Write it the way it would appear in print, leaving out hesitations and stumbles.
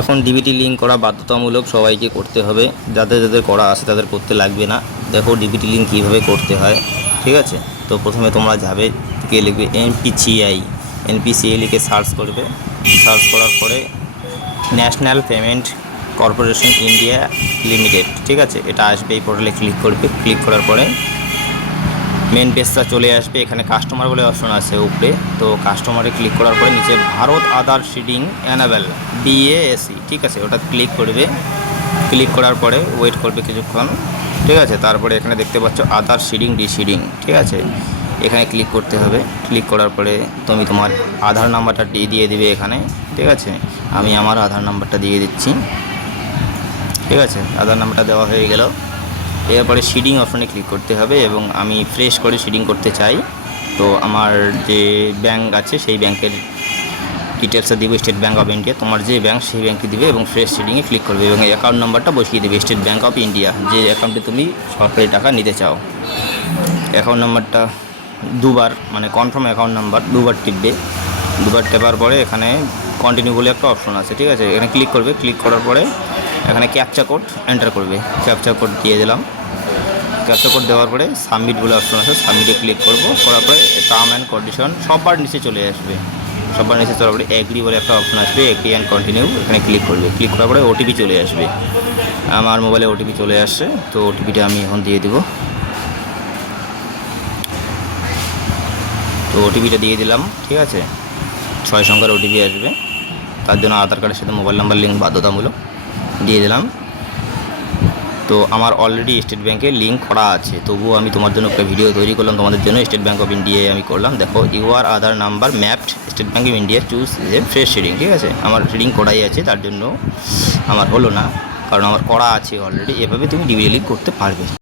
এখন DBT link করা বাধ্যতামূলক, সবাইকে করতে হবে। যাদের যাদের করা আছে তাদের করতে লাগবে না। দেখো ডিবিটি লিঙ্ক কীভাবে করতে হয়, ঠিক আছে। তো প্রথমে তোমরা যাবে, গিয়ে লিখবে এনপিসিআই লিখে সার্চ করবে। সার্চ করার পরে national payment corporation India limited, ঠিক আছে, এটা আসবে। এই পোর্টালে ক্লিক করবে। ক্লিক করার পরে মেন পেজটা চলে আসবে। এখানে কাস্টমার বলে অপশন আছে উপরে, তো কাস্টমারে ক্লিক করার পরে নিচে ভারত আধার সিডিং অ্যানাবেল BASE, ঠিক আছে, ওটা ক্লিক করবে। ক্লিক করার পরে ওয়েট করবে কিছুক্ষণ, ঠিক আছে। তারপরে এখানে দেখতে পাচ্ছ আধার সিডিং ডিসিডিং, ঠিক আছে, এখানে ক্লিক করতে হবে। ক্লিক করার পরে তুমি তোমার আধার নাম্বারটা দিয়ে দিবে এখানে, ঠিক আছে। আমি আমার আধার নাম্বারটা দিয়ে দিচ্ছি, ঠিক আছে। আধার নাম্বারটা দেওয়া হয়ে গেল। এরপরে সিডিং অপশনে ক্লিক করতে হবে এবং আমি ফ্রেশ করে সিডিং করতে চাই। তো আমার যে ব্যাংক আছে সেই ব্যাংকের ডিটেলসটা দিবে, স্টেট ব্যাঙ্ক অফ ইন্ডিয়া। তোমার যে ব্যাংক সেই ব্যাংকটি দিবে এবং ফ্রেশ সিডিংয়ে ক্লিক করবে এবং অ্যাকাউন্ট নাম্বারটা বসিয়ে দেবে, স্টেট ব্যাঙ্ক অফ ইন্ডিয়া, যে অ্যাকাউন্টে তুমি সরকারি টাকা নিতে চাও। অ্যাকাউন্ট নাম্বারটা দুবার, মানে কনফার্ম অ্যাকাউন্ট নাম্বার দুবার টিপবে। দুবার টেপার পরে এখানে কন্টিনিউ বলে একটা অপশন আছে, ঠিক আছে, এখানে ক্লিক করবে। ক্লিক করার পরে এখানে ক্যাপচা কোড এন্টার করবে। ক্যাপচা কোড দিয়ে দিলাম। ক্যাপচা কোড দেওয়ার পরে সাবমিট বলে অপশন আছে, সাবমিটে ক্লিক করব। করার পরে টার্ম অ্যান্ড কন্ডিশন সবার নিচে চলে আসবে। সবার নিচে চলার পরে এগ্রি বলে একটা অপশন আসবে, এগ্রি অ্যান্ড কন্টিনিউ, এখানে ক্লিক করবে। ক্লিক করার পরে ওটিপি চলে আসবে। আমার মোবাইলে ওটিপি চলে আসছে, তো ওটিপিটা আমি এখন দিয়ে দেবো। তো ওটিপিটা দিয়ে দিলাম, ঠিক আছে। 6 সংখ্যার ওটিপি আসবে, তার জন্য আধার কার্ডের সাথে মোবাইল নাম্বার লিঙ্ক বাধ্যতামূলক। দিয়ে দিলাম। তো আমার অলরেডি স্টেট ব্যাঙ্কে লিঙ্ক করা আছে, তবুও আমি তোমার জন্য একটা ভিডিও তৈরি করলাম, তোমাদের জন্য। স্টেট ব্যাঙ্ক অফ ইন্ডিয়ায় আমি করলাম। দেখো your Aadhaar number mapped State Bank of India choose fresh reading, ঠিক আছে। আমার রিডিং করাই আছে, তার জন্য আমার হলো না, কারণ আমার করা আছে অলরেডি। এভাবে তুমি ডিবিটি লিঙ্ক করতে পারবে।